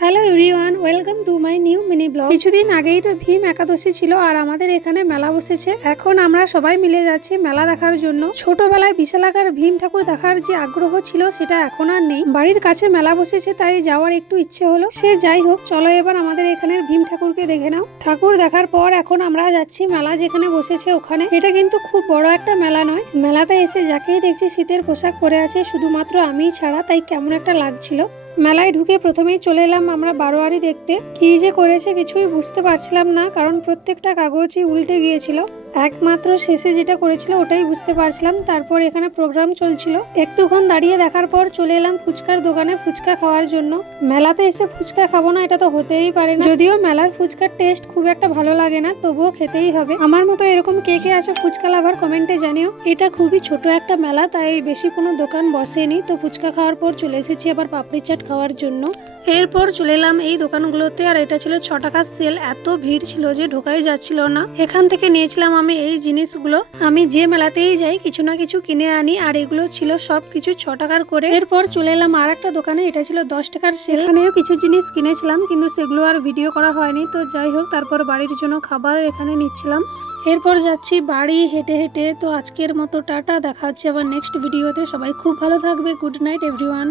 Hello everyone, welcome to my new mini blog. কিছুদিন আগেই তো ভীম একাদশী ছিল আর আমাদের এখানে মেলা বসেছে। এখন আমরা সবাই মিলে যাচ্ছি মেলা দেখার জন্য। ছোটবেলায় বিশালাকার ভীম ঠাকুর দেখার যে আগ্রহ ছিল সেটা এখন আর নেই। বাড়ির কাছে মেলা বসেছে তাই যাওয়ার একটু ইচ্ছে হলো। সে যাই হোক, চলো এবার আমাদের এখানের ভীম ঠাকুরকে দেখে নাও। ঠাকুর দেখার পর এখন আমরা যাচ্ছি মেলা যেখানে বসেছে ওখানে। এটা কিন্তু খুব বড় একটা মেলা নয়। মেলাতে এসে যাকেই দেখছি শীতের পোশাক পরে আছে, শুধুমাত্র আমিই ছাড়া, তাই কেমন একটা লাগছিল। মেলায় ঢুকে প্রথমেই চলে এলাম আমরা বারোয়ারি দেখতে। কি যে করেছে কিছুই বুঝতে পারছিলাম না, কারণ প্রত্যেকটা কাগজই উল্টে গিয়েছিল। একমাত্র শেষে যেটা করেছিল ওটাই বুঝতে পারছিলাম। তারপর এখানে প্রোগ্রাম চলছিল, একটুক্ষণ দাঁড়িয়ে দেখার পর চলে এলাম ফুচকার দোকানে ফুচকা খাওয়ার জন্য। মেলাতে এসে ফুচকা খাবো না এটা তো হতেই পারে না। যদিও মেলার ফুচকার টেস্ট খুব একটা ভালো লাগে না, তবুও খেতেই হবে। আমার মতো এরকম কে কে আছে ফুচকা লাভার কমেন্টে জানিও। এটা খুবই ছোট একটা মেলা, তাই বেশি কোনো দোকান বসেনি। তো ফুচকা খাওয়ার পর চলে এসেছি আবার পাপড়ি চাট খাওয়ার জন্য। এরপর চলে এলাম এই দোকানগুলোতে, আর এটা ছিল 6 টাকার সেল। এত ভিড় ছিল যে ঢোকাই যাচ্ছিল না। এখান থেকে নিয়েছিলাম আমি এই জিনিসগুলো। আমি যে মেলাতেই যাই কিছু না কিছু কিনে আনি, আর এগুলো ছিল সব কিছু 6 টাকার করে। এরপর চলে এলাম আর একটা দোকানে, এটা ছিল 10 টাকার সেল। এখানেও কিছু জিনিস কিনেছিলাম কিন্তু সেগুলো আর ভিডিও করা হয়নি। তো যাই হোক, তারপর বাড়ির জন্য খাবার এখানে নিচ্ছিলাম। এরপর যাচ্ছি বাড়ি হেঁটে হেঁটে। তো আজকের মতো টাটা, দেখা হচ্ছে আবার নেক্সট ভিডিওতে। সবাই খুব ভালো থাকবে। Good night everyone.